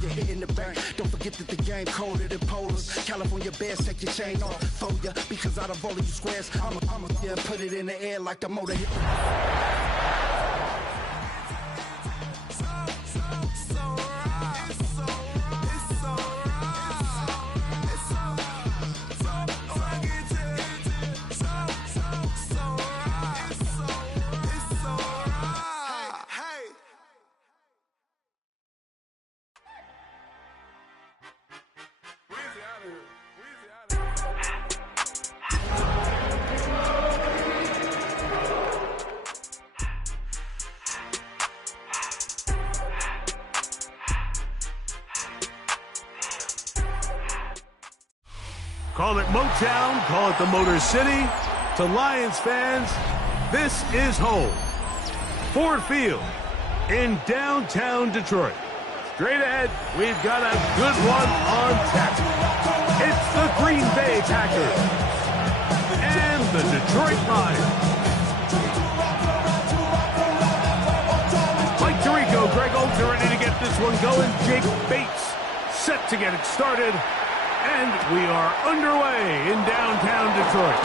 You're hitting the bank. Don't forget that the game colder than polars. California bears take your chain off for ya because out of all of you squares, I'ma yeah, put it in the air like the motor. Call it Motown, call it the Motor City. To Lions fans, this is home. Ford Field in downtown Detroit. Straight ahead, we've got a good one on tap. It's the Green Bay Packers and the Detroit Lions. Mike Tirico, Greg Olsen ready to get this one going. Jake Bates set to get it started. And we are underway in downtown Detroit.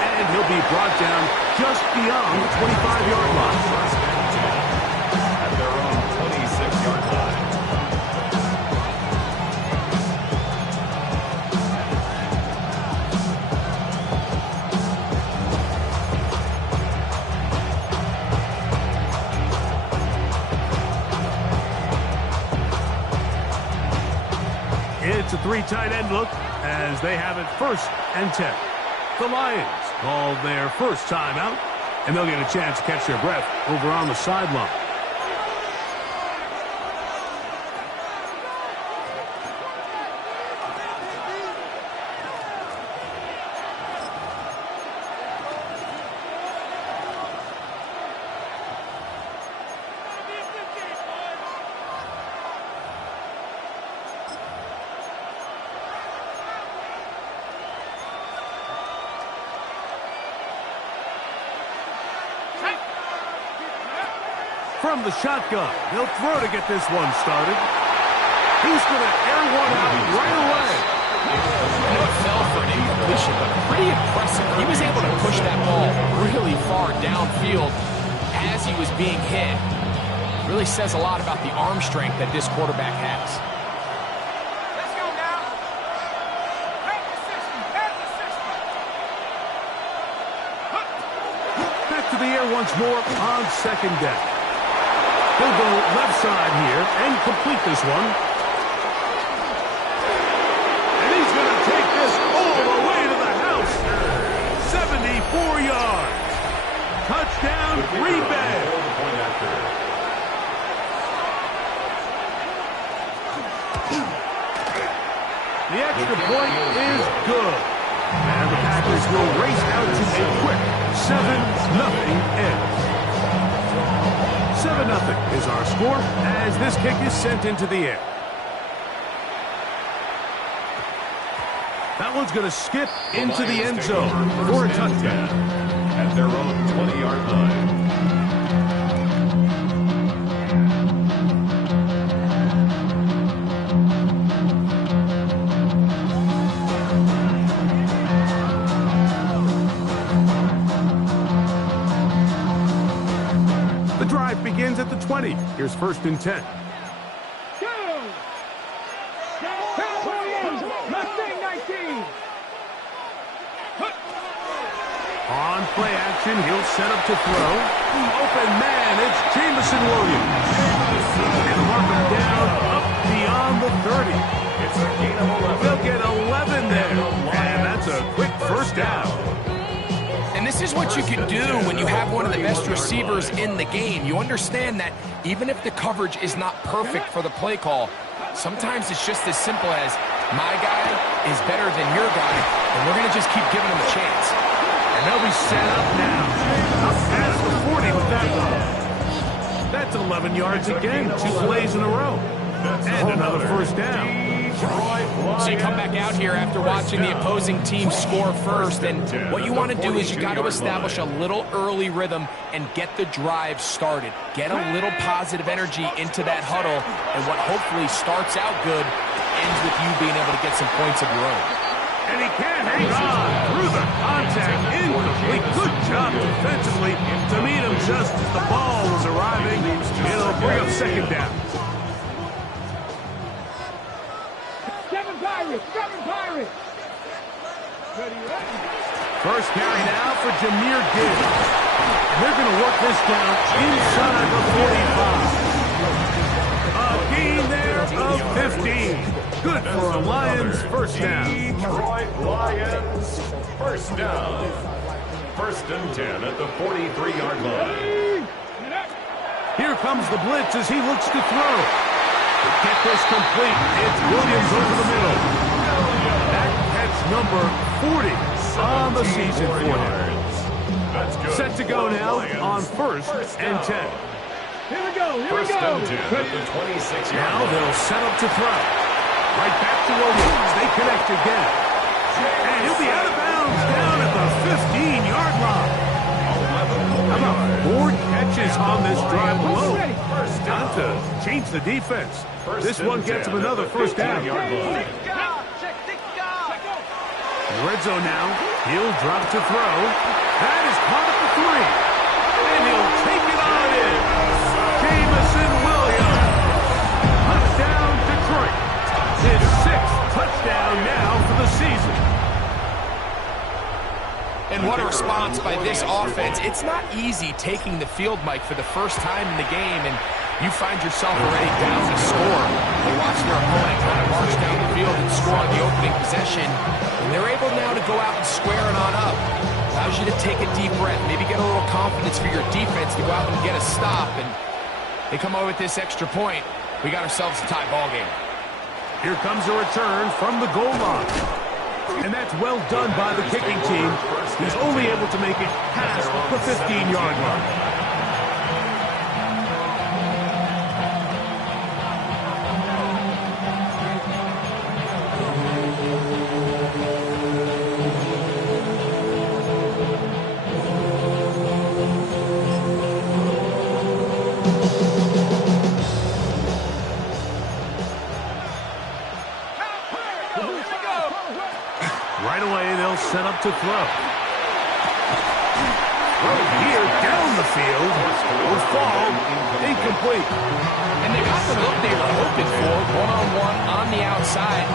And he'll be brought down just beyond the 25-yard line. At their own 26-yard line. It's a three tight end look as they have it 1st and 10. The Lions call their first timeout, and they'll get a chance to catch their breath over on the sideline. From the shotgun, he'll throw to get this one started. He's going to air one out right away. It fell for an incompletion, but pretty impressive. He was able to push that ball really far downfield as he was being hit. Really says a lot about the arm strength that this quarterback has. Let's go now. Back to 60. Back to 60. Back to the air once more on 2nd down. He'll go left side here and complete this one. And he's going to take this all the way to the house. 74 yards. Touchdown, Green Bay. The extra point is good. And the Packers will race out to a quick 7-0 edge. 7-0 is our score as this kick is sent into the air. That one's going to skip into the end zone for a touchdown. At their own 20-yard line. Begins at the 20. Here's 1st and 10. On play action, he'll set up to throw. Open man, it's Jamison Williams. And mark him down up beyond the 30. It's a gain of 11. They'll get 11 there. And that's a quick 1st down. And this is what you can do when you have one of the best receivers in the game. You understand that even if the coverage is not perfect for the play call, sometimes it's just as simple as my guy is better than your guy, and we're going to just keep giving him a chance. And they'll be set up now. Up past the 40 with that one. That's 11 yards again, 2 plays in a row. And another 1st down. So you come back out here after watching the opposing team score first, and what you want to do is you got to establish a little early rhythm and get the drive started. Get a little positive energy into that huddle, and what hopefully starts out good ends with you being able to get some points of your own. And he can't hang on through the contact. Incomplete. Good job defensively to meet him just as the ball was arriving. It'll bring up second down. First carry now for Jameer Gibbs. They're going to work this down inside the 45. A gain there of 15. Good for a Lions first down. Detroit Lions first down. First and 10 at the 43-yard line. Here comes the blitz as he looks to throw. To get this complete, it's Williams over the middle. That's number 40 on the season for him. Set to go now on first and 10. Here we go. First and 10 at the 26-yard line. Now they'll set up to throw. Right back to Williams. They connect again. And he'll be out of bounds down at the 15-yard line. How about 4 catches on this drive alone? Time to change the defense. This one gets him another first down. Red zone now. He'll drop to throw. That is caught at the 3. And he'll take it on in. Jamison Williams. Touchdown, Detroit. His 6th touchdown now for the season. And what a response by this offense. It's not easy taking the field, Mike, for the first time in the game, and you find yourself already down to score. They watch their opponent kind of march down the field and score on the opening possession, and they're able now to go out and square it on up. Allows you to take a deep breath, maybe get a little confidence for your defense to go out and get a stop, and they come away with this extra point. We got ourselves a tie ball game. Here comes a return from the goal line. And that's well done by the kicking team. He's only able to make it past the 15-yard line. Right away, they'll set up to throw. Throw here down the field will fall incomplete. And they got the look they were hoping for, one-on-one on the outside.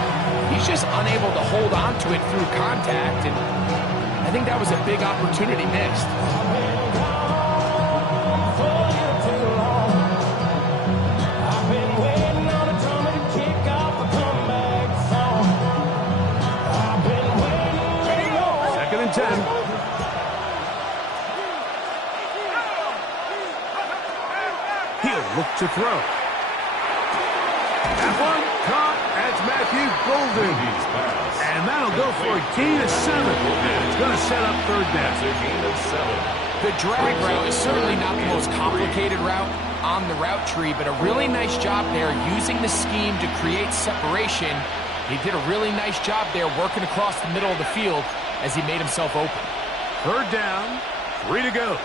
He's just unable to hold on to it through contact, and I think that was a big opportunity missed. Second and 10. He'll look to throw. That one caught. That's Matthew Golden. And that'll go for a gain of 7. It's going to set up third down. The drag route is certainly not the most complicated route on the route tree, but a really nice job there using the scheme to create separation. He did a really nice job there working across the middle of the field as he made himself open. Third down, 3 to go.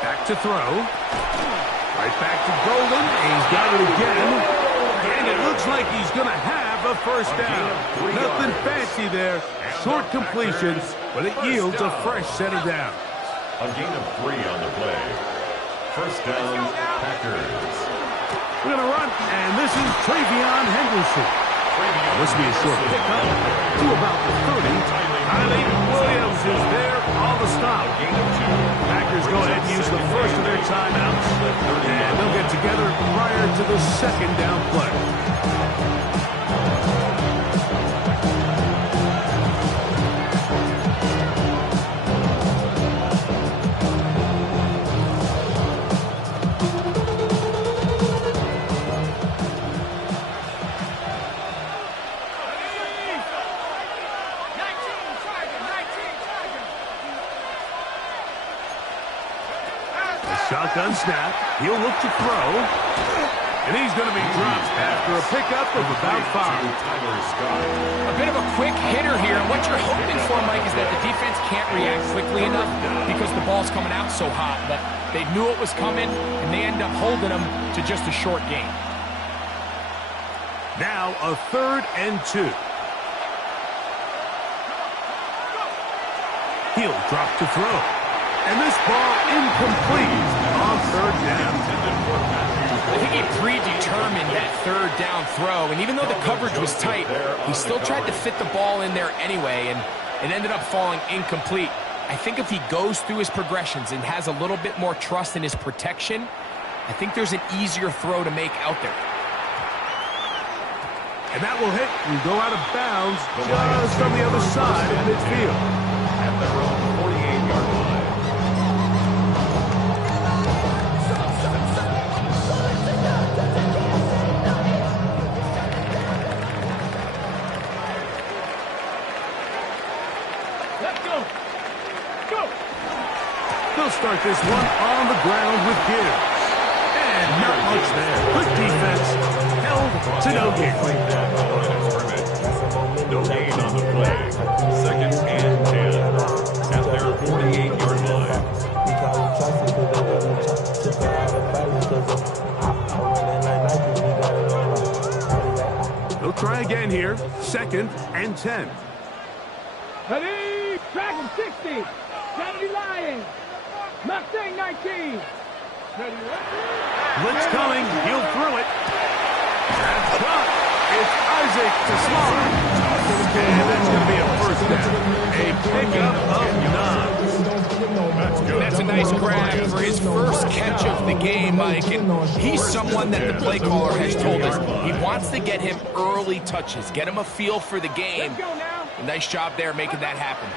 Back to throw. Right back to Golden. He's got it again. And it looks like he's going to have a first down. Nothing fancy there. Short completion, but it yields a fresh set of downs. A gain of 3 on the play. First down, Packers. We're going to run, and this is Travion Henderson. This will be a short pickup to about the 30. Tylee Williams is there on the stop. Packers go ahead and use the first of their timeouts, and they'll get together prior to the second down play. A shotgun snap. He'll look to throw. And he's going to be dropped after a pickup of about 5. A bit of a quick hitter here. And what you're hoping for, Mike, is that the defense can't react quickly enough because the ball's coming out so hot. But they knew it was coming, and they end up holding them to just a short gain. Now a 3rd and 2. He'll drop to throw. And this ball incomplete on 3rd down. I think he predetermined that 3rd down throw, and even though the coverage was tight, he still tried to fit the ball in there anyway, and it ended up falling incomplete. I think if he goes through his progressions and has a little bit more trust in his protection, I think there's an easier throw to make out there. And that will hit and go out of bounds just on the other side of midfield. At their own 48-yard line. Let's go. Go. They'll start this one on the ground with Gibbs. And not much there. Good defense. Held to no gain. No gain on the play. 2nd and 10. At their 48-yard line. They'll try again here. 2nd and 10. Ready? Dragon 60. Kennedy Lions. Mustang 19. Blitz coming. He'll throw it. That's caught. It's Isaac to Small. And that's going to be a 1st down. A pickup of 9. That's good. That's a nice grab for his first catch of the game, Mike. And he's someone that the play caller has told us he wants to get him early touches, get him a feel for the game. A nice job there making that happen.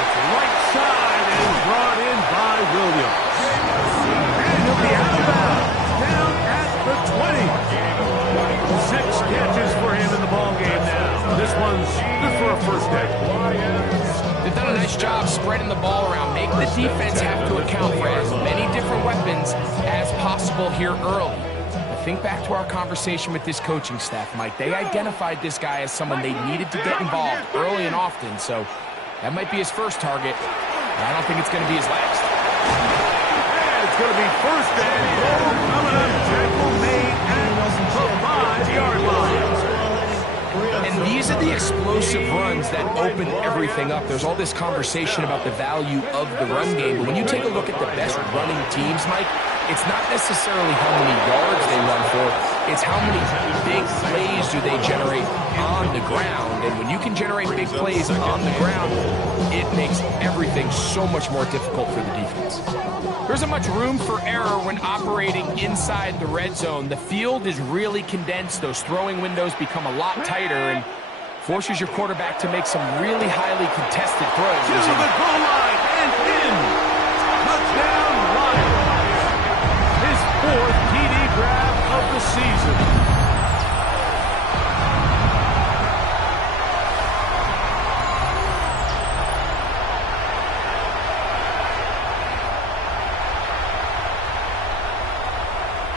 That's right side and brought in by Williams. And he'll be out of bounds. Down at the 20. 6 catches for him in the ballgame now. This one's good for a 1st down. They've done a nice job spreading the ball around, making the defense have to account for as many different weapons as possible here early. But think back to our conversation with this coaching staff, Mike. They identified this guy as someone they needed to get involved early and often, so that might be his first target, but I don't think it's going to be his last. And it's going to be 1st and goal coming up. Tackle made at the 5-yard line. And these are the explosive runs that open everything up. There's all this conversation about the value of the run game, but when you take a look at the best running teams, Mike, it's not necessarily how many yards they run for, it's how many big plays do they generate on the ground. And when you can generate big plays on the ground, it makes everything so much more difficult for the defense. There isn't much room for error when operating inside the red zone. The field is really condensed. Those throwing windows become a lot tighter and forces your quarterback to make some really highly contested throws. To the goal line and in. Touchdown, Lions. His 4th TD grab of the season.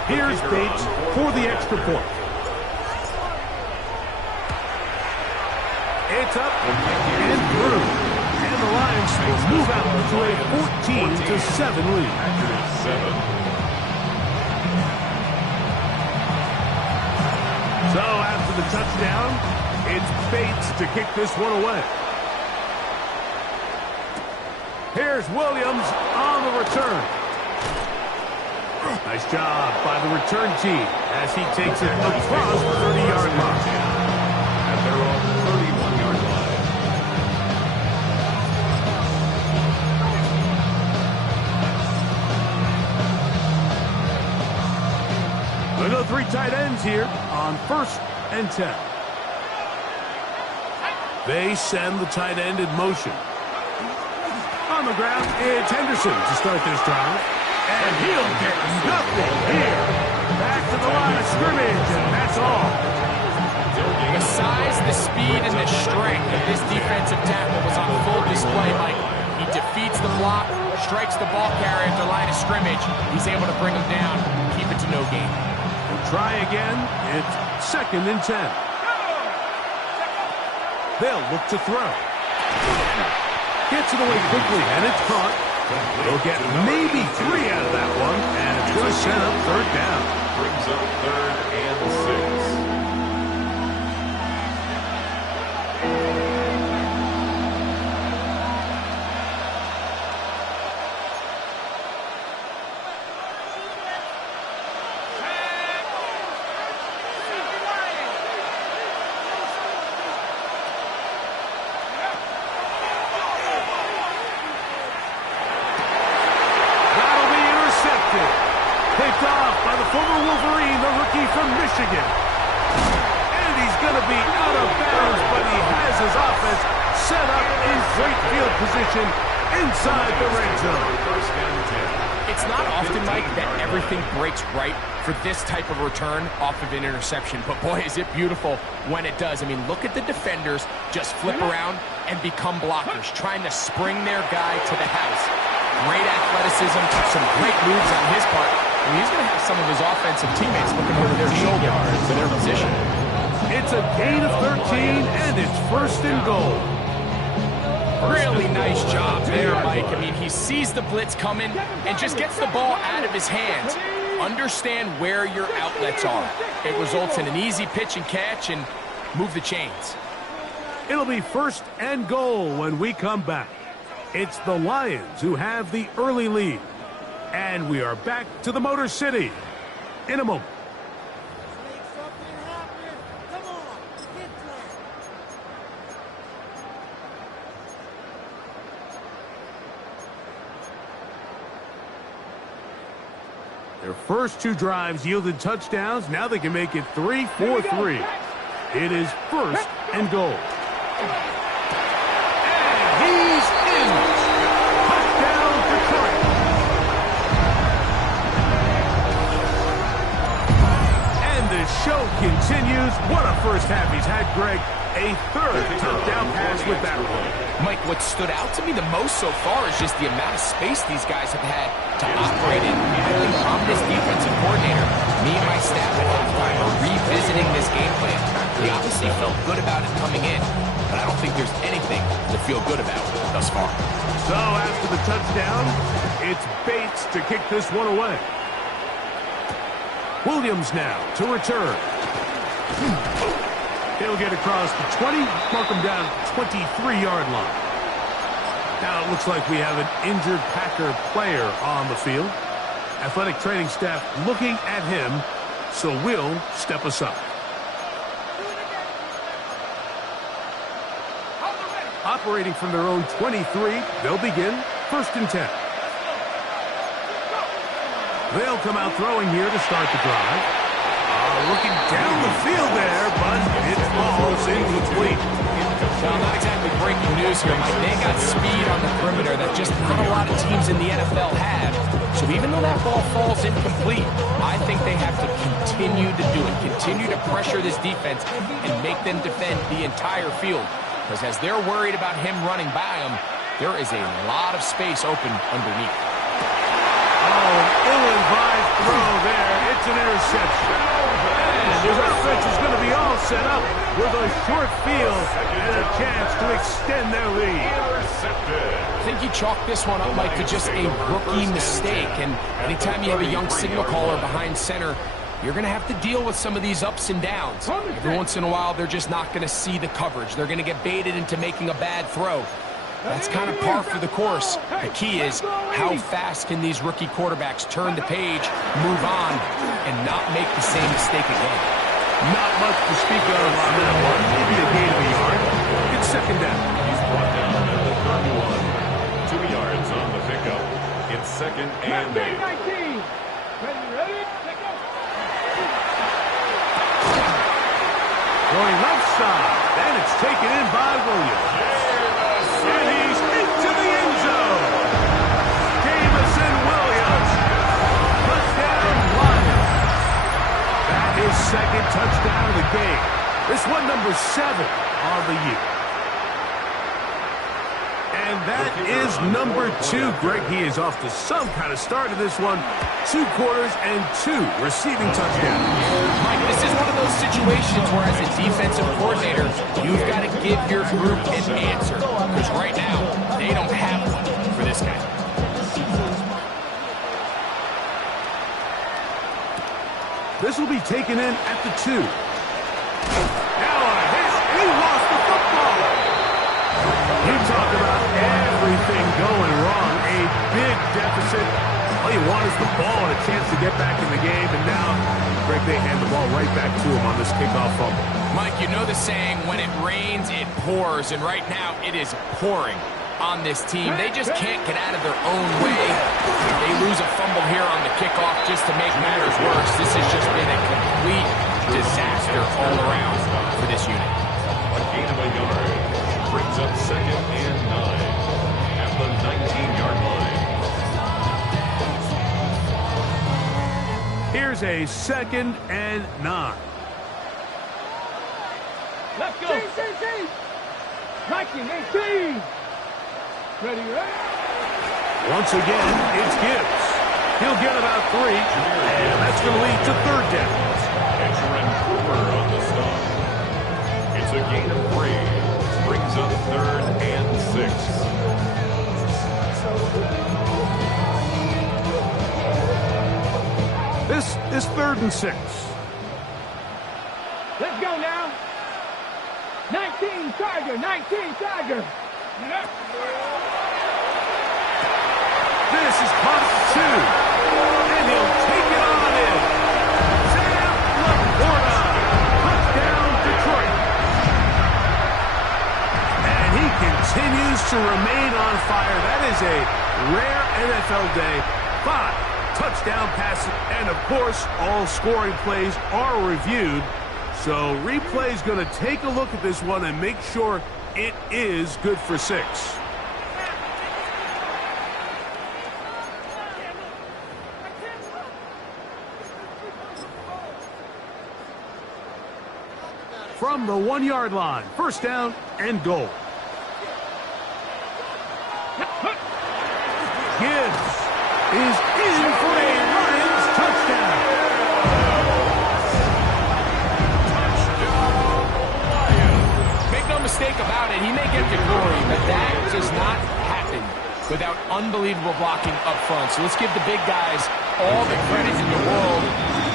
Here's Bates for the extra point. It's up and through. And the Lions will move out to a 14-7 lead. So after the touchdown, it's Bates to kick this one away. Here's Williams on the return. Nice job by the return team as he takes it across the 30-yard line. At their own 31-yard line. We'll go 3 tight ends here on 1st and 10. They send the tight end in motion. On the ground, it's Henderson to start this drive. And he'll get nothing here. Back to the line of scrimmage, and that's all. The size, the speed, and the strength of this defensive tackle was on full display, Mike. He He defeats the block, strikes the ball carrier at the line of scrimmage. He's able to bring him down, keep it to no gain. We'll try again. It's 2nd and 10. They'll look to throw. Gets it away quickly, and it's caught. They'll get maybe 3 out of that one, and it's going to set up 3rd down. Brings up 3rd and 6. Picked off by the former Wolverine, the rookie from Michigan. And he's going to be out of bounds, but he has his offense set up in great field position inside the red zone. It's not often, Mike, that everything breaks right for this type of return off of an interception. But boy, is it beautiful when it does. I mean, look at the defenders just flip around and become blockers, trying to spring their guy to the house. Great athleticism, some great moves on his part. And he's going to have some of his offensive teammates looking over their shoulder for their position. It's a gain of 13, and it's 1st and goal. Really nice job there, Mike. I mean, he sees the blitz coming and just gets the ball out of his hands. Understand where your outlets are. It results in an easy pitch and catch and move the chains. It'll be 1st and goal when we come back. It's the Lions who have the early lead. And we are back to the Motor City in a moment. Their first 2 drives yielded touchdowns. Now they can make it 3-4-3. It is 1st and goal. And he's in. Touchdown, Detroit. And the show continues. What a first half he's had, Greg. A 3rd touchdown pass with that one. Mike, what stood out to me the most so far is just the amount of space these guys have had to operate in. I think I'm this defensive coordinator. Me and my staff at halftime are revisiting this game plan. They obviously felt good about it coming in, but I don't think there's anything to feel good about thus far. So after the touchdown, it's Bates to kick this one away. Williams now to return. He'll get across the 20, mark him down 23-yard line. Now it looks like we have an injured Packer player on the field. Athletic training staff looking at him, so we'll step aside. Operating from their own 23, they'll begin 1st and 10. They'll come out throwing here to start the drive. Looking down the field there, but it falls incomplete. Well, not exactly breaking news here, Mike. They got speed on the perimeter that just not a lot of teams in the NFL have. So even though that ball falls incomplete, I think they have to continue to do it. Continue to pressure this defense and make them defend the entire field. Because as they're worried about him running by them, there is a lot of space open underneath. Oh, ill-advised throw there. It's an interception. And his offense is going to be all set up with a short field and a chance to extend their lead. I think you chalk this one up, Mike, to just a rookie mistake. And anytime you have a young signal caller behind center, you're going to have to deal with some of these ups and downs. Every once in a while, they're just not going to see the coverage. They're going to get baited into making a bad throw. That's kind of par for the course. The key is how fast can these rookie quarterbacks turn the page, move on, and not make the same mistake again. Not much to speak of on that one. Maybe a gain of a yard. It's 2nd down. He's brought down at the 31. 2 yards on the pickup. It's 2nd and 8. Going left side, and it's taken in by Williams. And he's into the end zone. Jamison Williams. Touchdown, Lions. That is 2nd touchdown of the game. This one number 7 on the year. And that is number 2. Greg, he is off to some kind of start in this one. 2 quarters and 2 receiving touchdowns. Mike, this is one of those situations where as a defensive coordinator, you've got to give your group an answer. Because right now, they don't have one for this guy. This will be taken in at the 2. Now a hit. He lost the football. You talk about everything going wrong. A big deficit. All you want is the ball and a chance to get back in the game. And now, Greg, they hand the ball right back to him on this kickoff fumble. Mike, you know the saying, when it rains, it pours. And right now, it is pouring on this team. They just can't get out of their own way. They lose a fumble here on the kickoff just to make matters worse. This has just been a complete disaster all around for this unit. A gain of a yard brings up 2nd and 9 at the 19-yard line. Here's a 2nd and 9. Let's go. Nike, 18. Ready, right? Once again, it's Gibbs. He'll get about 3, and that's going to lead to 3rd down. Edgerrin Cooper on the stop. It's a gain of 3. Brings up 3rd and 6. This is 3rd and 6. Let's go now. 19 Tiger, 19 Tiger. This is caught at 2, and he'll take it on in. Sam Laporta, touchdown Detroit. And he continues to remain on fire. That is a rare NFL day. 5 touchdown passes, and of course, all scoring plays are reviewed. So replay's going to take a look at this one and make sure it is good for 6. From the 1-yard line, 1st down and goal. Gibbs is in for a Lions touchdown. Make no mistake about it, he may get the glory, but that does not happen without unbelievable blocking up front. So let's give the big guys all the credit in the world.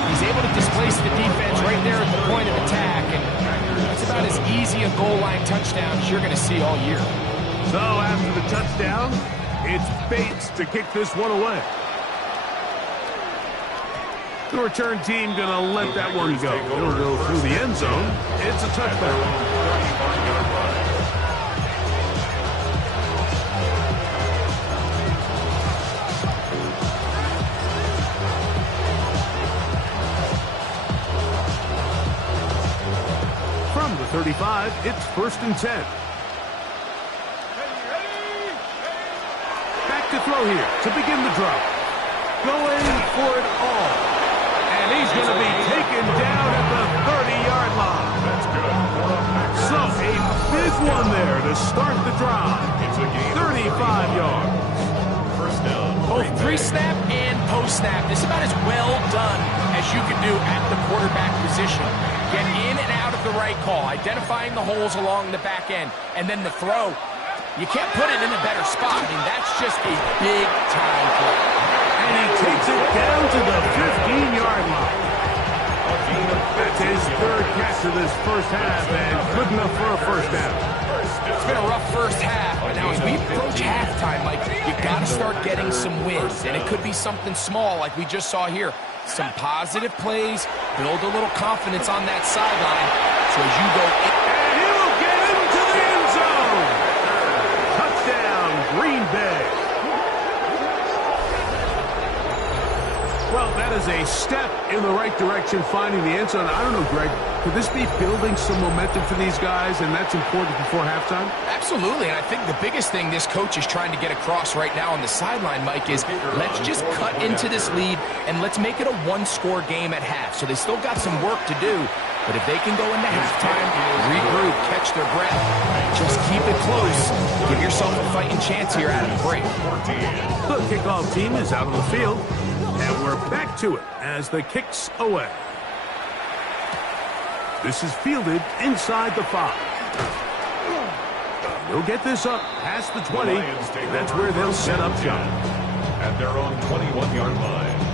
He's able to displace the defense right there at the point of attack, and that's about as easy a goal line touchdown as you're going to see all year. So after the touchdown, it's Bates to kick this one away. The return team going to let that one go. It'll go through the end zone. It's a touchdown. From the 35, it's 1st and 10. Back to throw here to begin the drive. Going for it all. And he's going to be taken down at the 30-yard line. That's good. So a big one there to start the drive. It's a gain 35 yards. 1st down. Both pre-snap and post-snap. This is about as well done as you can do at the quarterback position. Get in and out of the right call, identifying the holes along the back end, and then the throw. You can't put it in a better spot. I mean, that's just a big-time play. And he takes it down to the 15-yard line. That's his 3rd catch of this first half, and good enough for a 1st down. It's been a rough first half, but now as we approach halftime, Mike, you got to start getting some wins, and it could be something small like we just saw here. Some positive plays, build a little confidence on that sideline, so as you go in. And he will get into the end zone. Touchdown, Green Bay. Well, that is a step in the right direction, finding the end zone. I don't know, Greg, could this be building some momentum for these guys, and that's important before halftime? Absolutely, and I think the biggest thing this coach is trying to get across right now on the sideline, Mike, is let's just cut into this lead, and let's make it a 1-score game at half. So they still got some work to do, But if they can go into halftime, regroup, catch their breath, just keep it close, give yourself a fighting chance here out of the break. The kickoff team is out on the field, and we're back to it as the kick's away. This is fielded inside the 5. They'll get this up past the 20. That's where they'll set up shop. At their own 21-yard line.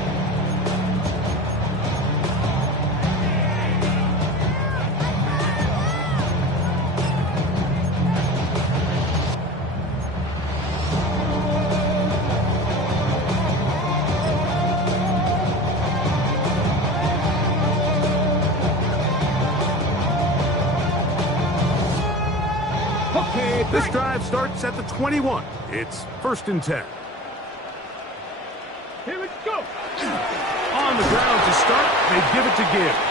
This drive starts at the 21. It's 1st and 10. Here we go. On the ground to start, they give it to Gibbs.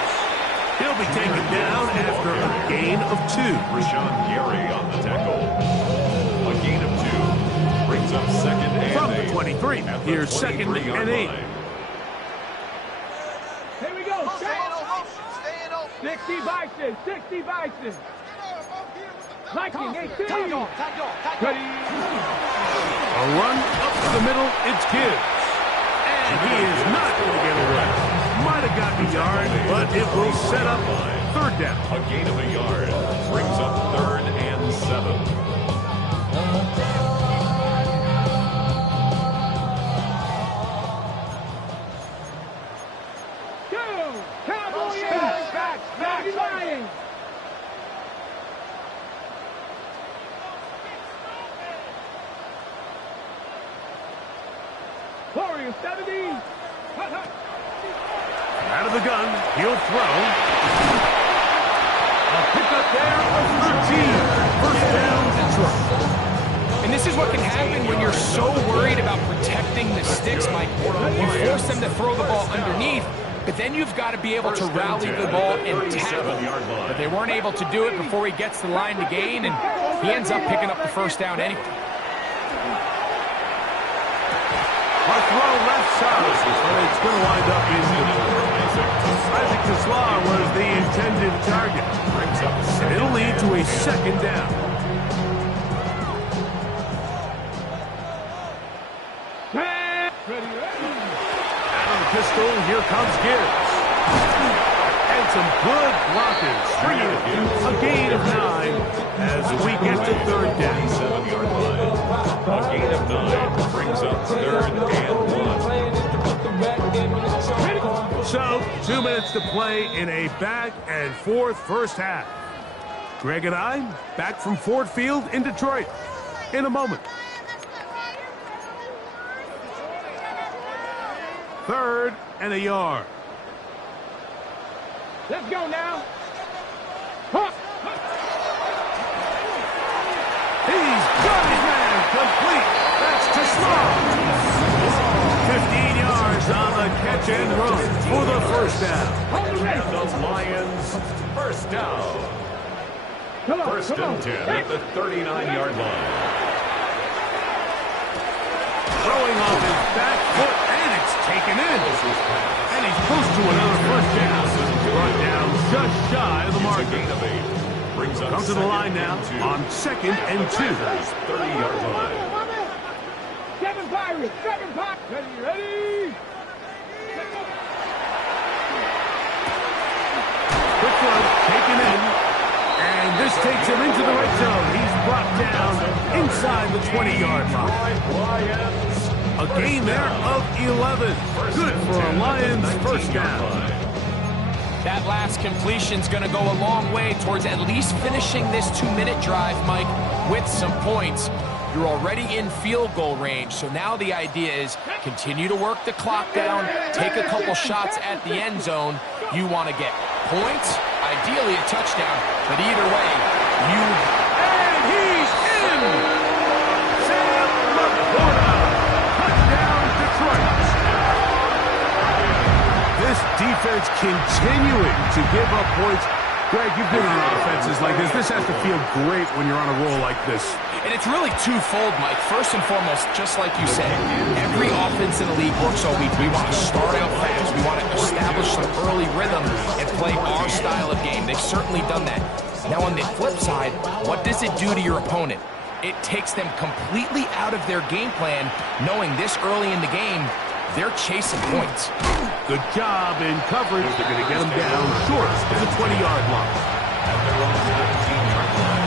He'll be taken down after a gain of 2. Rashawn Gary on the tackle. A gain of 2 brings up 2nd and 8. From the 23, here's 2nd and 8. Here we go. 60 Bison. 60 Bison. Viking 18. Ready. A run up the middle, it's Gibbs. And he is not going to get away. Might have gotten a yard, but it will set up 3rd down. A gain of a yard brings up 3rd and 7. Warriors 70. Out of the gun, he'll throw. A pickup there of 13. 1st down, Detroit. And this is what can happen when you're so worried about protecting the sticks, Mike. You force them to throw the ball underneath, but then you've got to be able to rally the ball and tackle. But they weren't able to do it before he gets the line to gain, and he ends up picking up the 1st down anyway. A throw left side, but it's going to wind up in Isaac Tesla was the intended target. And it'll lead to a 2nd down. Out of the pistol, here comes Gibbs. And some good blocking. A gain of 9 as we get to 3rd down. 7-yard line. A gain of 9 brings up 3rd and 1. So, 2 minutes to play in a back-and-forth first half. Greg and I back from Ford Field in Detroit in a moment. 3rd and a yard. Let's go now. He's got his man complete. That's Tesla. 15 yards on the catch and run for the 1st down. And the Lions 1st down. 1st and 10 at the 39-yard line. Throwing off his back foot, and it's taken in. And he's close to another 1st down. Brought down just shy of the mark. Comes to the line now on 2nd and 2. 30-yard line. 7 Pirates. 7 Pirates. Ready. Quick throw, taken in. And this takes him into the red zone. He's brought down inside the 20-yard line. A gain there of 11. Good for a Lions 1st down. That last completion's going to go a long way towards at least finishing this 2-minute drive, Mike, with some points. You're already in field goal range, so now the idea is continue to work the clock down, take a couple shots at the end zone. You want to get points, ideally a touchdown, but either way, And he's in! Sam Laporta! Touchdown, Detroit! This defense continuing to give up points. Greg, you've been on offenses like this. This has to feel great when you're on a roll like this. And it's really twofold, Mike. First and foremost, just like you said, every offense in the league works all week. We want to start out fast. We want to establish some early rhythm and play our style of game. They've certainly done that. Now, on the flip side, what does it do to your opponent? It takes them completely out of their game plan, knowing this early in the game, they're chasing points. Good job in coverage. They're going to get them down short of the 20-yard line. At their own 19-yard line.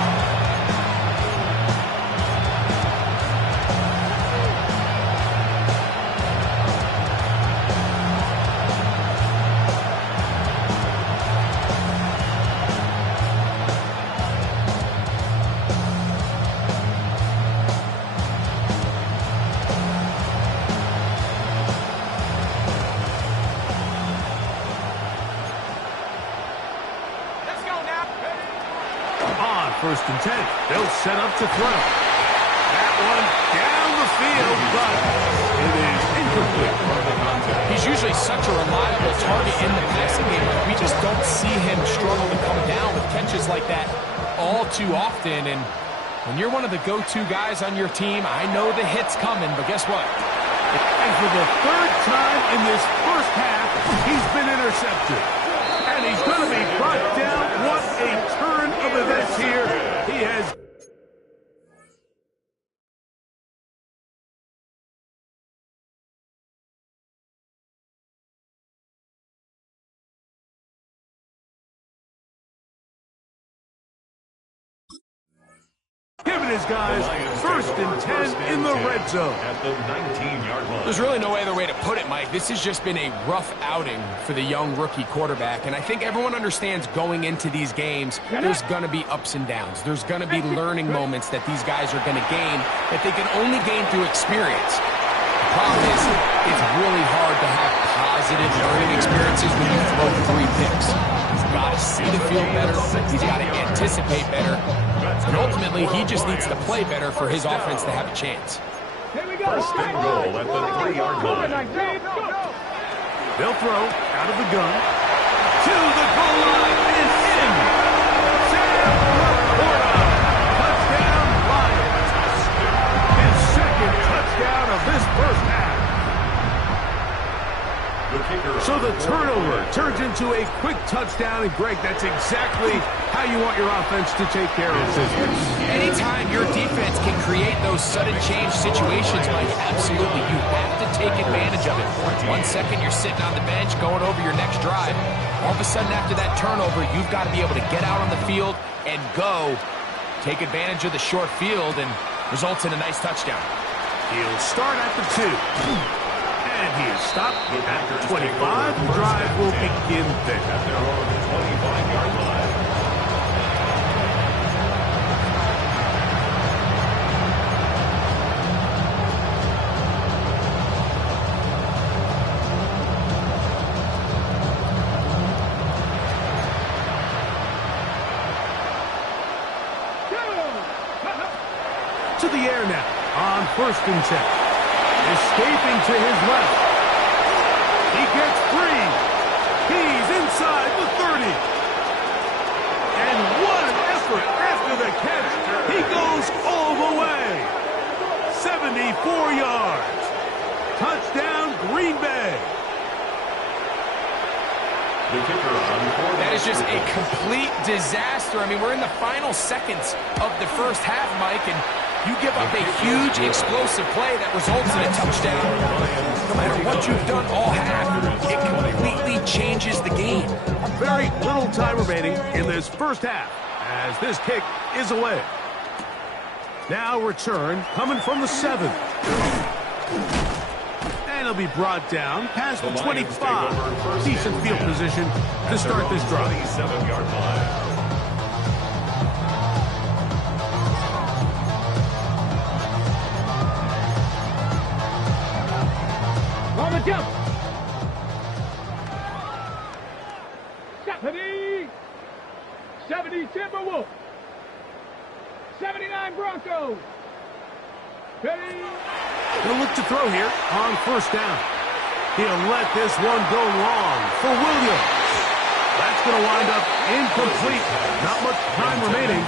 First and 10. They'll set up to throw. That one down the field, but it is incomplete. He's usually such a reliable target in the passing game. We just don't see him struggle to come down with catches like that all too often. And when you're one of the go-to guys on your team, I know the hit's coming, but guess what? And for the third time in this first half, he's been intercepted. And he's going to be brought down. What a turn of events here. He has... Giving his guys first and 10 in the red zone. At the 19-yard line. There's really no other way to put it, Mike. This has just been a rough outing for the young rookie quarterback. And I think everyone understands going into these games, there's going to be ups and downs. There's going to be learning moments that these guys are going to gain that they can only gain through experience. The problem is, it's really hard to have positive learning experiences when you throw 3 picks. He's got to see the field better. He's got to anticipate better. And ultimately, he just needs to play better for his offense to have a chance. First and goal at the 3-yard line. They'll throw out of the gun. To the goal line and in. Sam Laporta. Touchdown, Lions. His second touchdown of this first half. So the turnover turns into a quick touchdown, and Greg, that's exactly how you want your offense to take care of business. Anytime your defense can create those sudden change situations, Mike, absolutely, you have to take advantage of it. 1 second you're sitting on the bench going over your next drive. All of a sudden after that turnover, you've got to be able to get out on the field and go. Take advantage of the short field and results in a nice touchdown. He'll start at the 2. And he is stopped at the 25. The drive will begin there. At their own 25-yard line. To the air now on first and 10. Escaping to his left. He gets free. He's inside the 30. And what an effort after the catch. He goes all the way. 74 yards. Touchdown, Green Bay. The kicker on that is just a complete disaster. I mean, we're in the final seconds of the first half, Mike, and you give up a huge explosive play that results in a touchdown. No matter what you've done all half, it completely changes the game. Very little time remaining in this first half as this kick is away. Now return coming from the 7. And he'll be brought down past the 25. Decent field position to start this drive. 27-yard line. On the jump. 70 Timberwolves. 79 Broncos. Ready? He'll look to throw here on first down. He'll let this one go long for Williams. That's going to wind up incomplete. Not much time remaining.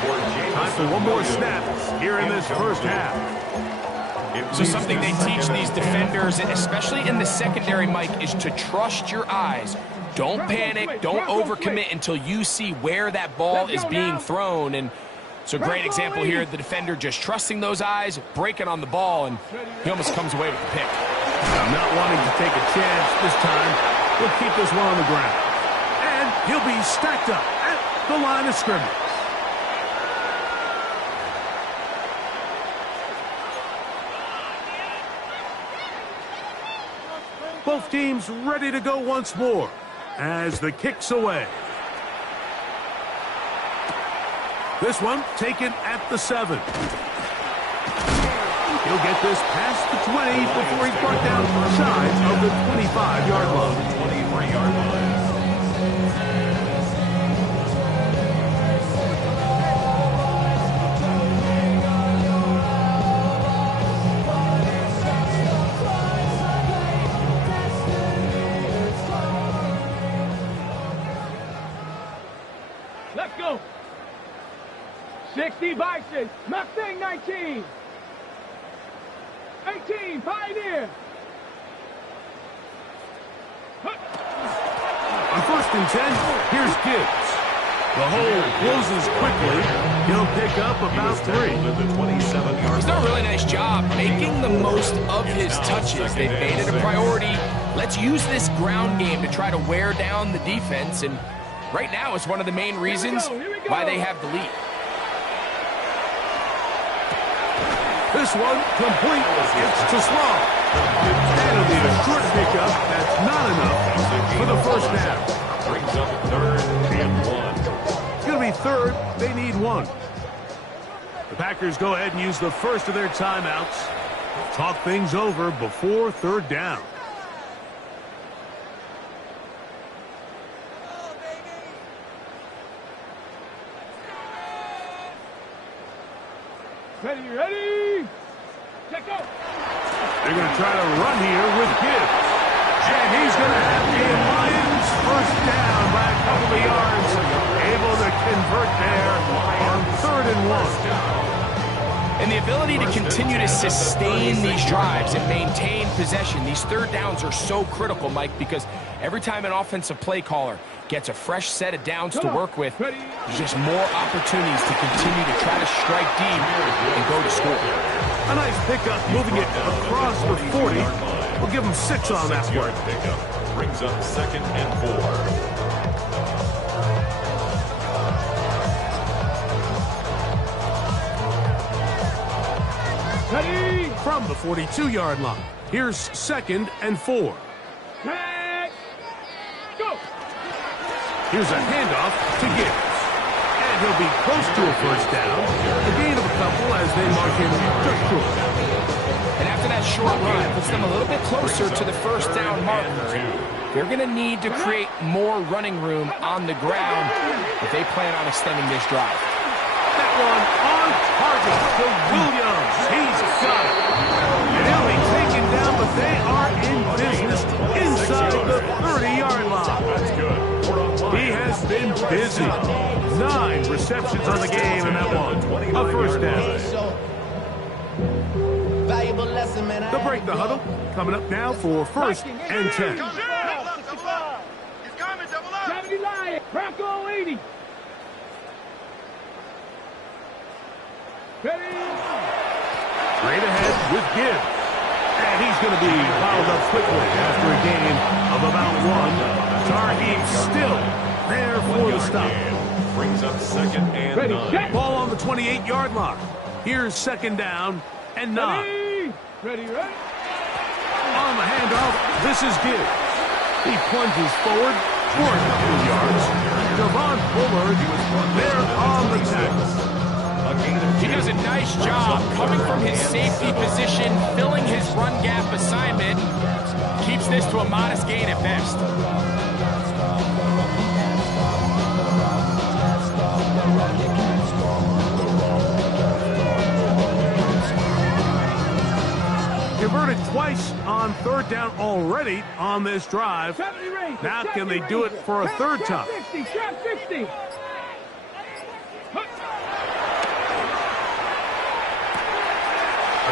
Time for one more snap here in this first half. So something they teach these defenders, especially in the secondary, Mike, is to trust your eyes. Don't panic, don't overcommit until you see where that ball is being thrown. And so great example here, the defender just trusting those eyes, breaking on the ball, and he almost comes away with the pick. I'm not wanting to take a chance this time. We'll keep this one on the ground. And he'll be stacked up at the line of scrimmage. Both teams ready to go once more as the kick's away. This one taken at the 7. He'll get this past the 20 before he's brought down side of the 25-yard line. 23-yard line. Let's go. 60 Bison, Mustang 19. 18, Pioneer. On 1st and 10, here's Gibbs. The hole closes quickly. He'll pick up about 3. He's done a really nice job making the most of his touches. They've made it a priority. Let's use this ground game to try to wear down the defense, and right now it's one of the main reasons why they have the lead. This one complete. It's to Sloan. And it'll be a short pickup. That's not enough for the first down. Brings up 3rd and 1. It's going to be 3rd. They need 1. The Packers go ahead and use the first of their timeouts. Talk things over before 3rd down. Ready. Check out. They're going to try to run here with Gibbs. And he's going to have the Lions first down by a couple of yards. Able to convert there on 3rd and 1. And the ability to continue to sustain these drives and maintain possession, these 3rd downs are so critical, Mike, because every time an offensive play caller gets a fresh set of downs to work with, there's just more opportunities to continue to try to strike deep and go to score. A nice pickup, moving it across the 40. We'll give him 6 on that one. Pickup brings up 2nd and 4. Ready. From the 42-yard line, here's 2nd and 4. Set. Go. Here's a handoff to Gibbs. And he'll be close to a first down. A gain of a couple as they mark him just short. And after that short run, puts them a little bit closer to the first down marker. They're going to need to create more running room on the ground if they plan on extending this drive. That one on target to Williams. He's got it. And he'll be taken down, but they are in business inside the 30-yard line. That's good. He has been busy. 9 receptions on the game in that one. A first down. They'll break the huddle. Coming up now for 1st and 10. 70 Lions, Bronco 80. Ready. Straight ahead with Gibbs. And he's going to be fouled up quickly after a gain of about 1. Tarheed still there for the stop. Brings up 2nd and 9. Ball on the 28-yard line. Here's 2nd down and 9. Ready. On the handoff, this is Gibbs. He plunges forward for a couple of yards. Devon Bullard there on the tackle. He does a nice job coming from his safety position, filling his run gap assignment. Keeps this to a modest gain at best. converted twice on third down already on this drive. Now can they do it for a third time? A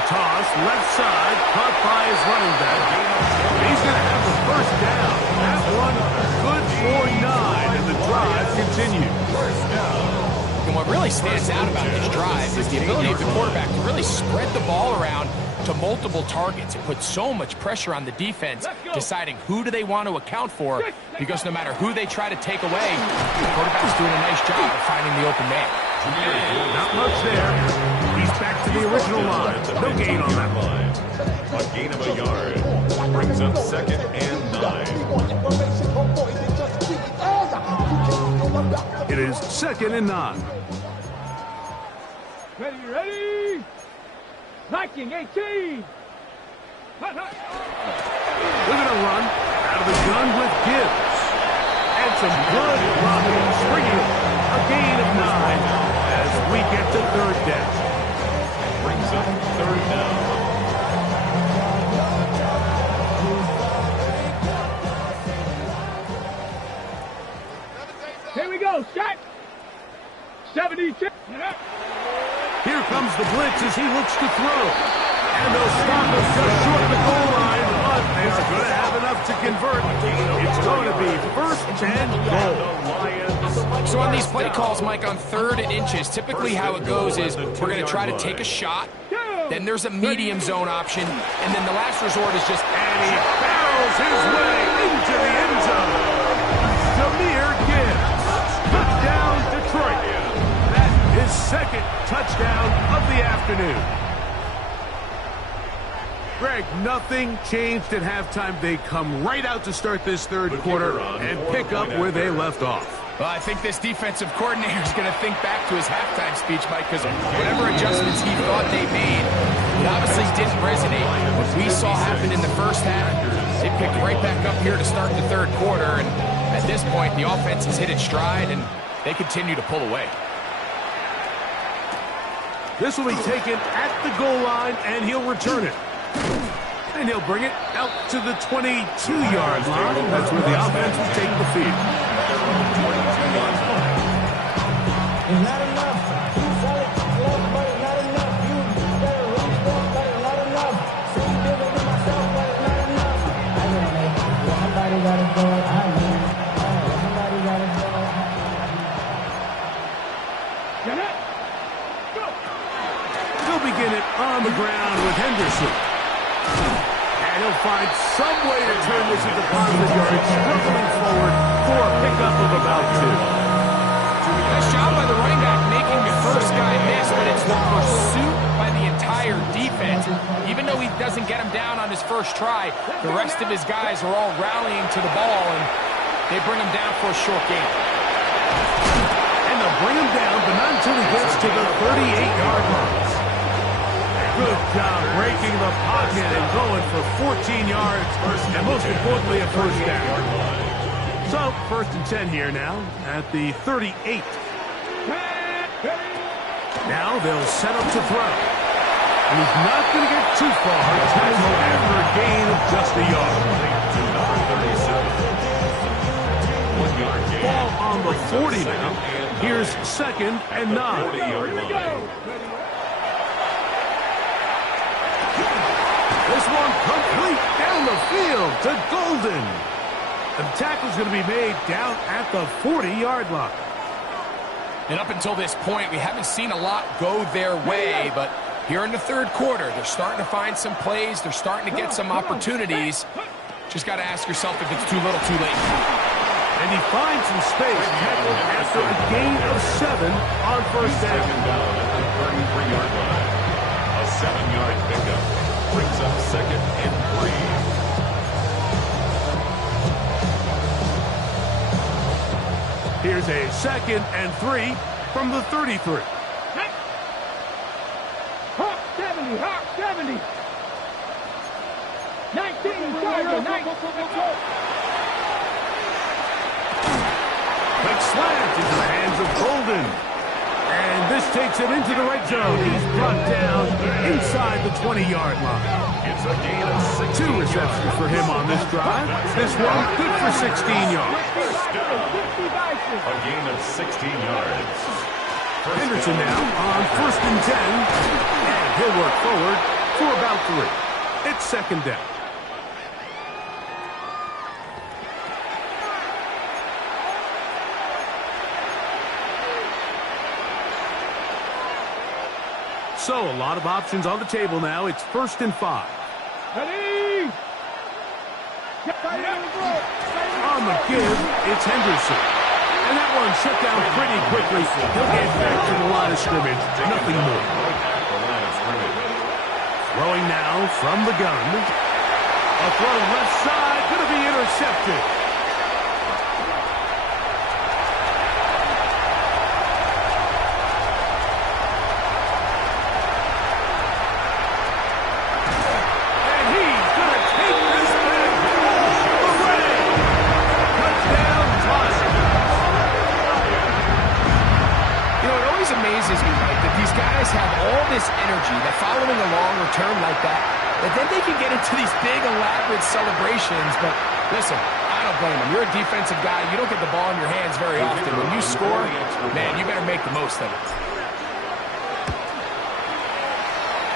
toss, left side, caught by his running back. He's going to have the first down. That one good for 9, and the drive continues. And what really stands out about this drive is the ability of the quarterback to really spread the ball around to multiple targets. It puts so much pressure on the defense, deciding who do they want to account for, because no matter who they try to take away, the quarterback's doing a nice job of finding the open man. Not much there. He's back to the original line. No gain on that line. A gain of a yard brings up 2nd and 9. It is 2nd and 9. Ready? Viking 18. We're going to run out of the gun with Gibbs. And some good blocking, springing a gain of 9 as we get to third down. Brings up 3rd down. Here we go, shot. 72. Here comes the blitz as he looks to throw. And they'll stop him just short of the goal line, but they are going to have enough to convert. It's going to be 1st and goal. So on these play calls, Mike, on 3rd and inches, typically how it goes is we're going to try to take a shot, then there's a medium zone option, and then the last resort is just... And he barrels his way into the end zone. Jahmyr Gibbs. Touchdown, Detroit. That is 2nd touchdown of the afternoon. Greg, nothing changed at halftime. They come right out to start this third quarter and pick up where they left off. Well, I think this defensive coordinator is going to think back to his halftime speech, Mike, because whatever adjustments he thought they made, it obviously didn't resonate. What we saw happen in the first half, they picked right back up here to start the third quarter, and at this point, the offense has hit its stride, and they continue to pull away. This will be taken at the goal line, and he'll return it. And he'll bring it out to the 22-yard line. That's where the offense will take the field. It's not enough. You sell it, but it's not enough. You better reach that, but it's not enough. Say you did it to myself, but it's not enough. I know, man. Somebody got to go. I know. Somebody got to go. Get it. Go. They'll begin it on the ground with Henderson. And he'll find some way to turn this into positive yards, struggling forward for a pickup of about 2. Nice job by the running back making the first guy miss, but it's the pursuit by the entire defense. Even though he doesn't get him down on his first try, the rest of his guys are all rallying to the ball, and they bring him down for a short gain. And they'll bring him down, but not until he gets to the 38-yard line. Good job breaking the pocket and going for 14 yards, and most importantly, a first down. So, 1st and 10 here now at the 38. Now they'll set up to throw. And he's not going to get too far. Tackle after a gain of just a yard. Ball on the 40 now. Here's 2nd and 9. This one complete down the field to Golden. The tackle's going to be made down at the 40-yard line. And up until this point, we haven't seen a lot go their way, but here in the third quarter, they're starting to find some plays. They're starting to get some opportunities. Just got to ask yourself if it's too little, too late. And he finds some space, tackled after a gain of 7 on first down. Down at the 33-yard line. A 7-yard pickup brings up 2nd and 3. Here's a 2nd and 3 from the 33. Hawk 70, Hawk 70. 19, Charger, 19. Quick slant into the hands of Golden. And this takes it into the red zone. He's brought down inside the 20-yard line. It's a gain of 16 2 receptions for him on this drive. This one good for 16 yards. A gain of 16 yards. Henderson now on 1st and 10. And he'll work forward for about 3. It's 2nd down. So, a lot of options on the table now. It's 1st and 5. Ready? On the give, it's Henderson. And that one shut down pretty quickly. He'll get back to the line of scrimmage. Nothing more. Throwing now from the gun. A throw left side. Going to be intercepted. Then they can get into these big, elaborate celebrations. But listen, I don't blame them. You're a defensive guy. You don't get the ball in your hands very often. When you score, man, you better make the most of it.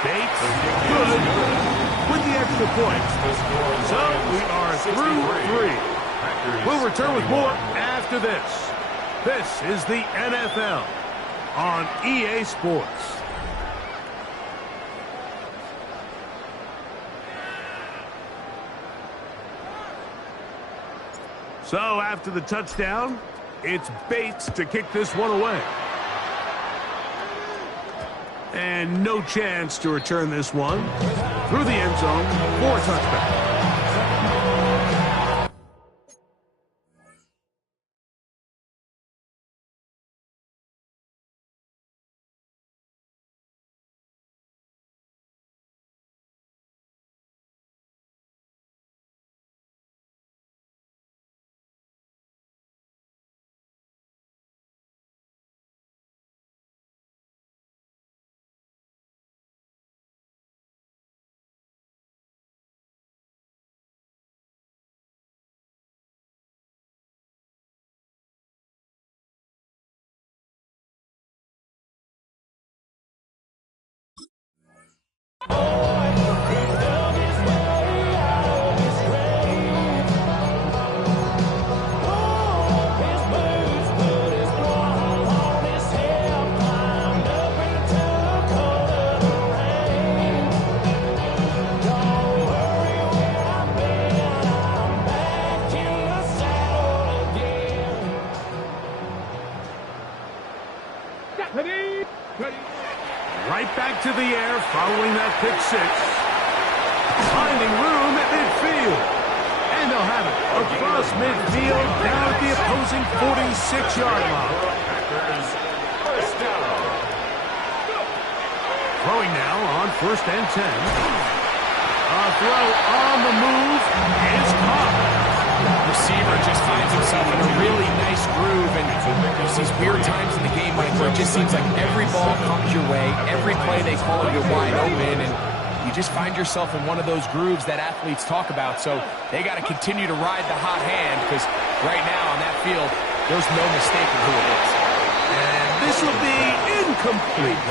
Bates, good, with the extra point. So we are through 3. We'll return with more after this. This is the NFL on EA Sports. So after the touchdown, it's Bates to kick this one away. And no chance to return this one through the end zone for a touchback. Right back to the air following that pick 6. Finding room at midfield. And they'll have it across midfield down at the opposing 46-yard line. First down. Throwing now on 1st and 10. A throw on the move is caught. Receiver just finds himself in a really nice groove, and there's these weird times in the game, Mike, where it just seems like every ball comes your way, every play they call you're wide open, and you just find yourself in one of those grooves that athletes talk about. So they got to continue to ride the hot hand, because right now on that field, there's no mistaking who it is. And this will be incomplete.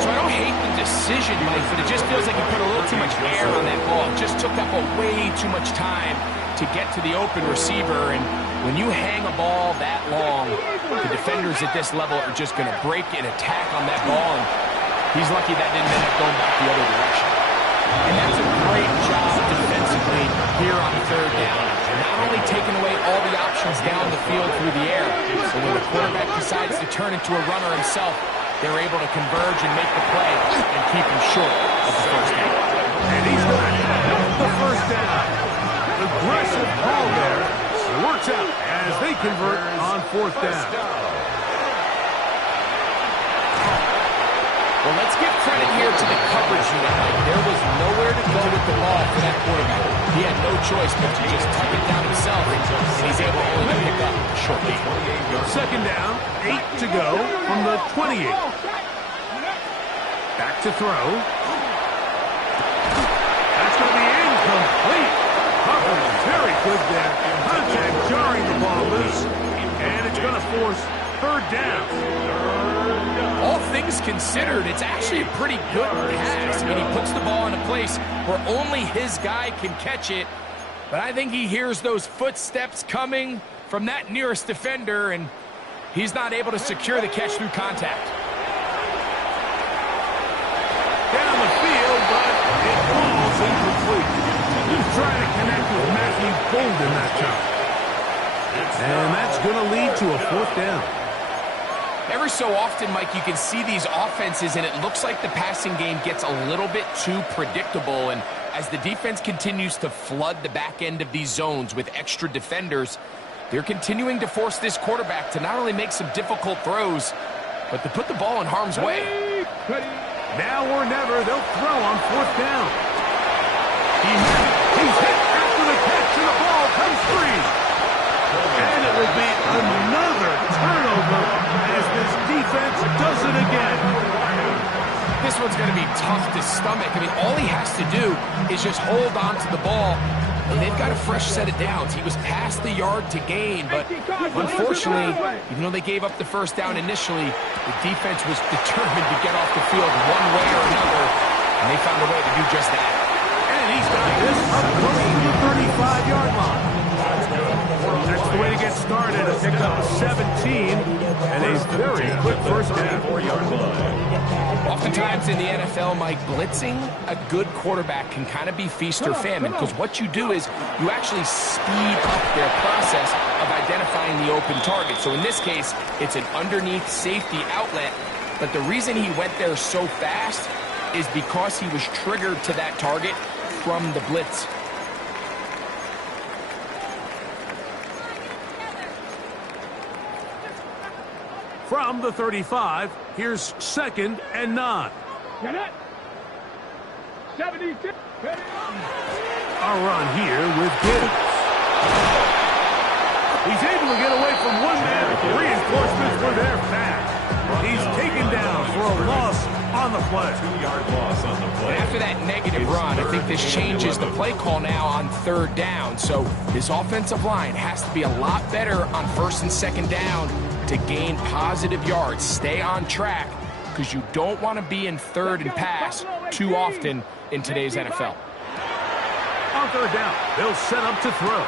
So I don't hate the decision, Mike, but it just feels like you put a little too much air on that ball. It just took up way too much time to get to the open receiver, and when you hang a ball that long, the defenders at this level are just going to break and attack on that ball, and he's lucky that didn't end up going back the other direction. And that's a great job defensively here on 3rd down. Not only taking away all the options down the field through the air, but when the quarterback decides to turn into a runner himself, they're able to converge and make the play and keep him short of the 1st down. And he's going to have the 1st down. Aggressive call there. Works out as they convert on 4th down. Well, let's give credit here to the coverage unit. There was nowhere to go with the ball for that quarterback. He had no choice but to just tuck it down himself, and he's able only to pick up shortly. Second down, 8 to go from the 28. Back to throw. That's going to be incomplete. Coverage very good there. Contact jarring the ball loose, and it's going to force third down. All things considered, it's actually a pretty good pass. I mean, he puts the ball in a place where only his guy can catch it. But I think he hears those footsteps coming from that nearest defender, and he's not able to secure the catch through contact. Down the field, but it falls incomplete. He's trying to connect with Matthew Bolden that time. And that's going to lead to a fourth down. Every so often, Mike, you can see these offenses, and it looks like the passing game gets a little bit too predictable. And as the defense continues to flood the back end of these zones with extra defenders, they're continuing to force this quarterback to not only make some difficult throws, but to put the ball in harm's way. Now or never, they'll throw on fourth down. He's hit after the catch, and the ball comes free. And it will be another turnover as this defense does it again. This one's going to be tough to stomach. I mean, all he has to do is just hold on to the ball, and they've got a fresh set of downs. He was past the yard to gain, but unfortunately, even though they gave up the first down initially, the defense was determined to get off the field one way or another, and they found a way to do just that. And he's got this up close to the 35-yard line. That's the way to get started. A pick up 17 and a very quick first down. Oftentimes in the NFL, Mike, blitzing a good quarterback can kind of be feast or famine, because what you do is you actually speed up their process of identifying the open target. So in this case, it's an underneath safety outlet, but the reason he went there so fast is because he was triggered to that target from the blitz. From the 35, here's 2nd and 9. Get it. 76. A run here with Gibbs. He's able to get away from one man. Reinforcements were there fast. He's taken down for a loss on the play. 2-yard loss on the play. After that negative run, I think this changes the play call now on third down. So this offensive line has to be a lot better on first and second down to gain positive yards. Stay on track, because you don't want to be in third and pass too often in today's NFL. On third down, they'll set up to throw.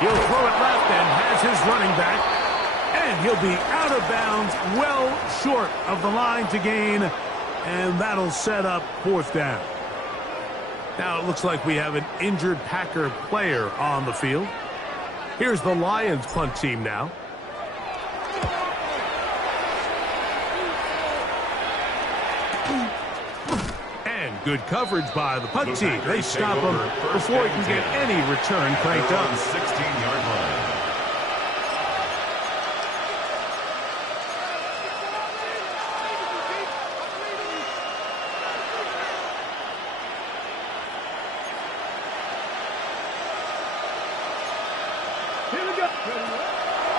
He'll throw it left and has his running back. And he'll be out of bounds, well short of the line to gain. And that'll set up fourth down. Now it looks like we have an injured Packer player on the field. Here's the Lions punt team now. Good coverage by the punt team. They stop him before he can get any return cranked up. 16-yard line.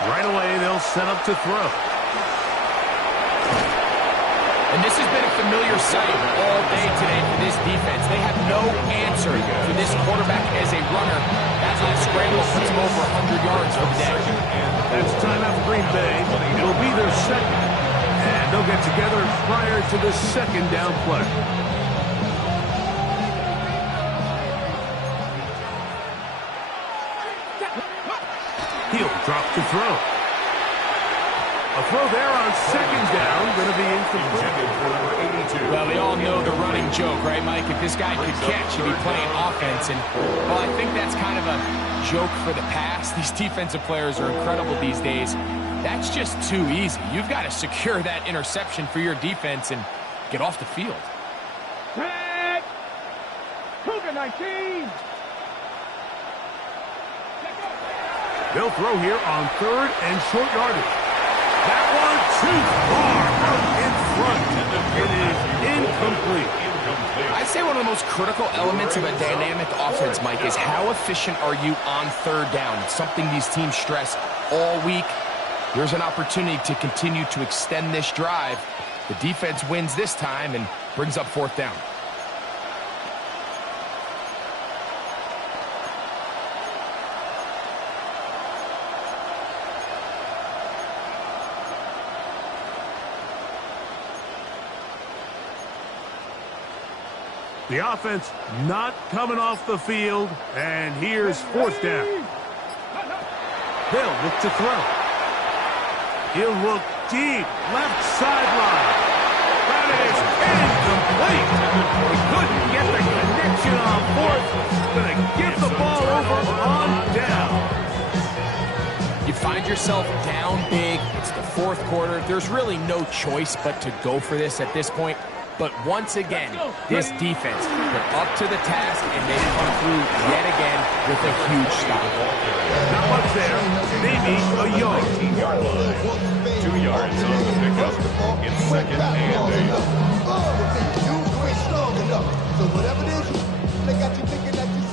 Right away, they'll set up to throw. And this has been a familiar sight all day today for this defense. They have no answer for this quarterback as a runner. That last scramble puts him over 100 yards for the day. That's timeout for Green Bay. It'll be their second. And they'll get together prior to the second down play. He'll drop to throw. A throw there on second down, going to be incomplete. Well, we all know the running joke, right, Mike? If this guy could catch, he'd be playing offense. And, well, I think that's kind of a joke for the past. These defensive players are incredible these days. That's just too easy. You've got to secure that interception for your defense and get off the field. Tag. Cougar 19. They'll throw here on third and short yardage. That one too far out in front. It is incomplete. I'd say one of the most critical elements of a dynamic offense, Mike, is how efficient are you on third down. It's something these teams stress all week. Here's an opportunity to continue to extend this drive. The defense wins this time and brings up fourth down. The offense not coming off the field, and here's fourth down. They'll look to throw. He'll look deep, left sideline. That is incomplete. He couldn't get the connection on fourth. Going to give the ball over on down. You find yourself down big. It's the fourth quarter. There's really no choice but to go for this at this point. But once again, this defense, they're up to the task, and they come through yet again with a huge stop. Not much there, maybe a yard. 18-yard line. 2 yards on the pickup. It's second and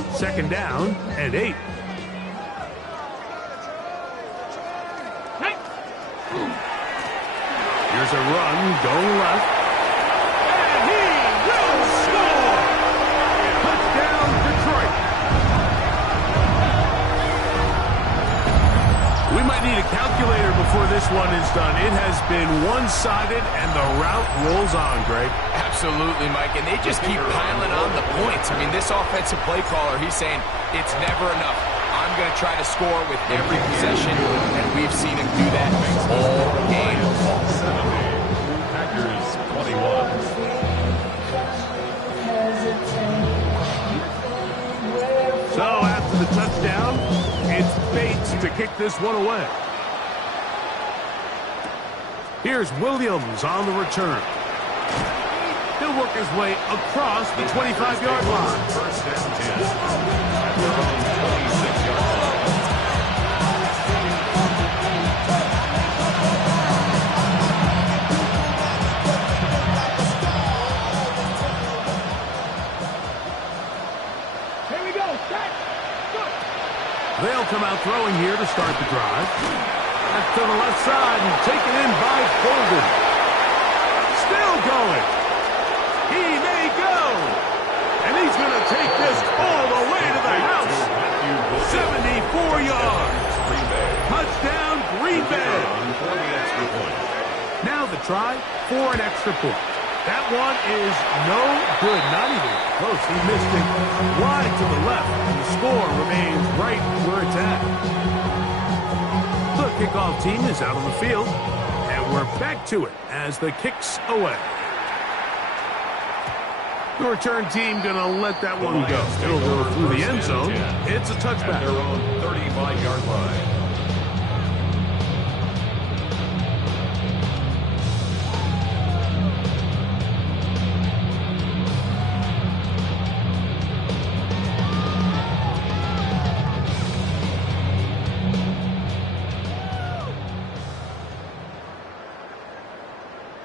8. Second down and 8. Here's a run going left. We might need a calculator before this one is done. It has been one-sided, and the route rolls on, Greg. Absolutely, Mike, and they just keep piling on the points. I mean, this offensive play caller, he's saying it's never enough. I'm going to try to score with every possession, and we've seen him do that all game. Packers 21. So after the touchdown, it's Bates to kick this one away. Here's Williams on the return. He'll work his way across the 25-yard line. First and 10. At their own 26-yard line. They'll come out throwing here to start the drive. That's to the left side and taken in by Golden. Still going. He may go. And he's going to take this all the way to the house. 74 yards. Touchdown, Green Bay. Now the try for an extra point. That one is no good, not even close. He missed it wide to the left, and the score remains right where it's at. The kickoff team is out on the field, and we're back to it as the kick's away. The return team going to let that one go. It'll go through the end zone. It's a touchback. At their own 35-yard line.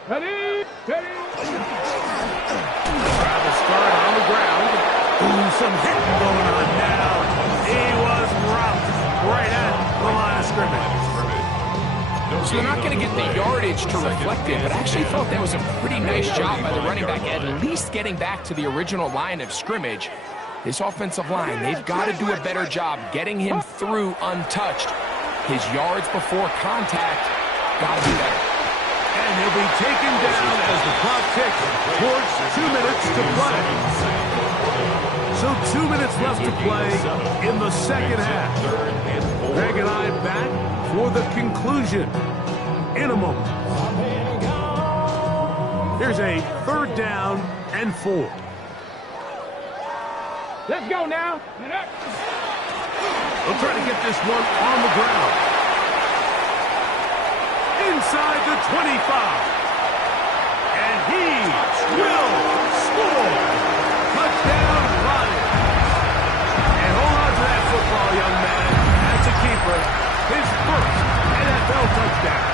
Ready? Travis start on the ground. Ooh, some hitting going on now. He was rocked right at the line of scrimmage. So they're not going to get the yardage to reflect it, but I actually thought that was a pretty nice job by the running back, at least getting back to the original line of scrimmage. This offensive line, they've got to do a better job getting him through untouched. His yards before contact, got to be better. And he'll be taken down as the clock ticks towards 2 minutes to play. So 2 minutes left to play in the second half. Greg and I back for the conclusion in a moment. Here's a third down and 4. Let's go now. They'll try to get this one on the ground. Inside the 25. And he will score. Touchdown, Lions. And hold on to that football, young man. That's a keeper. His first NFL touchdown.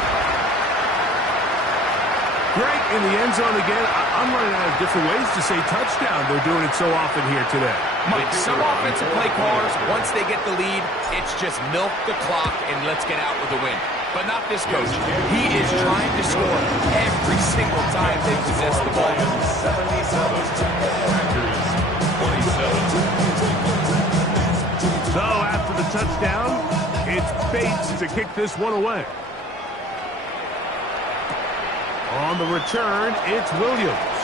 the end zone again. I'm running out of different ways to say touchdown. They're doing it so often here today. Mike, some offensive play callers, once they get the lead, it's just milk the clock and let's get out with the win. But not this coach. He is trying to score every single time they possess the ball. 77. Packers 27. So after the touchdown, it's Bates to kick this one away. On the return, it's Williams.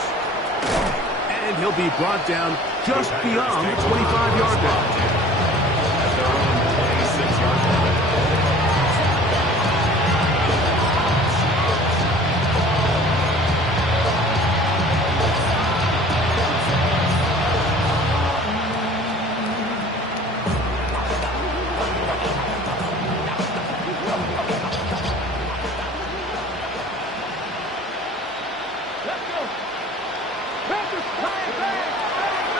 And he'll be brought down just beyond the 25-yard line. At their own 26-yard line.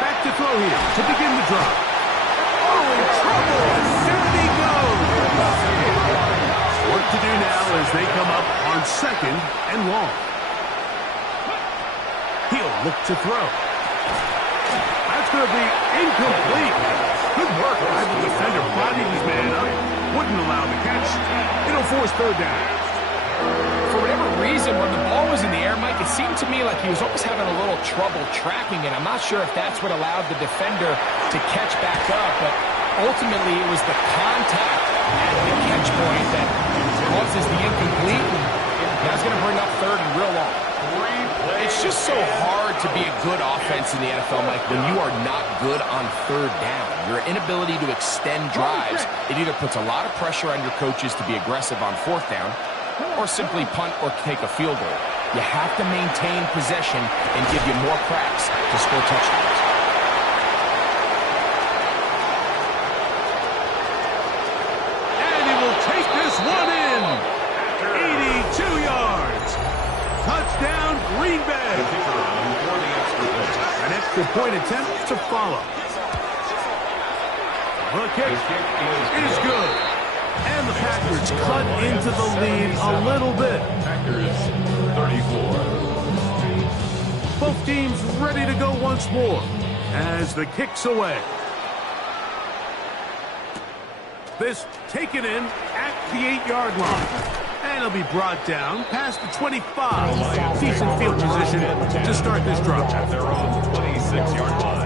Back to throw here to begin the drive. Oh, in trouble. Down he goes. Work to do now as they come up on 2nd and long. He'll look to throw. That's going to be incomplete. Good work by the defender bodied his man up. Wouldn't allow the catch. It'll force 3rd down. For whatever reason, when the ball was in the air, Mike, it seemed to me like he was almost having a little trouble tracking it. I'm not sure if that's what allowed the defender to catch back up, but ultimately it was the contact at the catch point that causes the incomplete. That's going to bring up 3rd and real long. It's just so hard to be a good offense in the NFL, Mike, when you are not good on 3rd down. Your inability to extend drives, it either puts a lot of pressure on your coaches to be aggressive on 4th down, or simply punt or take a field goal. You have to maintain possession and give you more cracks to score touchdowns. And he will take this one in. 82 yards. Touchdown, Green Bay. An extra point attempt to follow. The kick is good. And the Packers cut into the lead a little bit. Packers 34. Both teams ready to go once more as the kick's away. This taken in at the 8-yard line. And he'll be brought down past the 25. Decent field position to start this drive. At their own 26-yard line.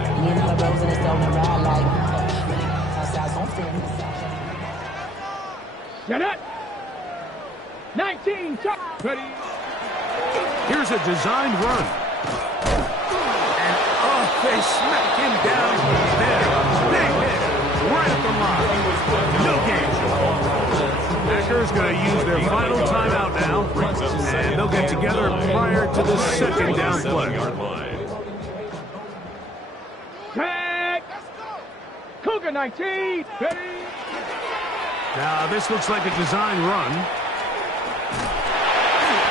Get it! 19, ready. Here's a designed run. And they smack him down there. Big hit right at the line. No gain. Packers going to use their final timeout now. And they'll get together prior to the 2nd down play. Tag! Cougar 19, ready. Now, this looks like a design run.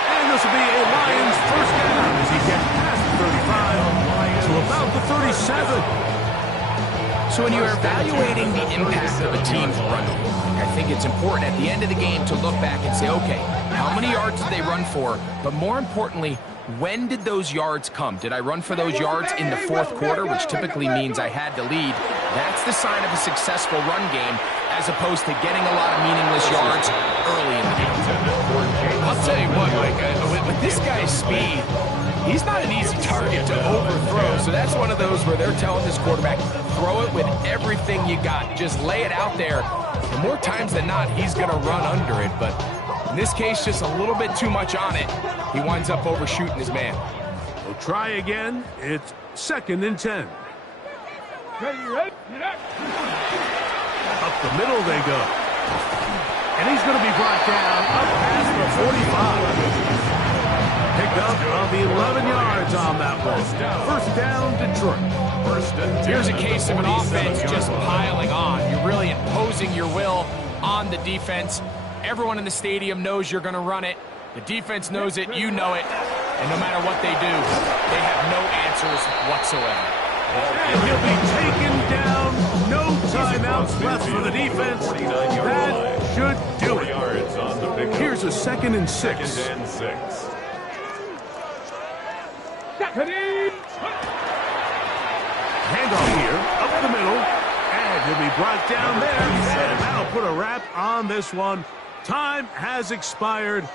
And this will be a Lions 1st down as he gets past the 35 to about the 37. So when you're evaluating the impact of a team's run, I think it's important at the end of the game to look back and say, okay, how many yards did they run for? But more importantly, when did those yards come? Did I run for those yards in the 4th quarter, which typically means I had to lead? That's the sign of a successful run game, as opposed to getting a lot of meaningless yards early in the game. I'll tell you what, Mike, with this guy's speed, he's not an easy target to overthrow. So that's one of those where they're telling this quarterback, throw it with everything you got. Just lay it out there. And more times than not, he's going to run under it. But in this case, just a little bit too much on it. He winds up overshooting his man. We'll try again. It's 2nd and 10. Ready. Up the middle they go. And he's going to be brought down up past the 45. Pick up of 11 yards on that one. 1st down, Detroit. Here's a case of an offense just piling on. You're really imposing your will on the defense. Everyone in the stadium knows you're going to run it. The defense knows it, you know it. And no matter what they do, they have no answers whatsoever. And he'll be taken down. No timeouts left for the defense. That should do it. Here's a 2nd and 6. Handoff here, up the middle, and he'll be brought down there, and that'll put a wrap on this one. Time has expired.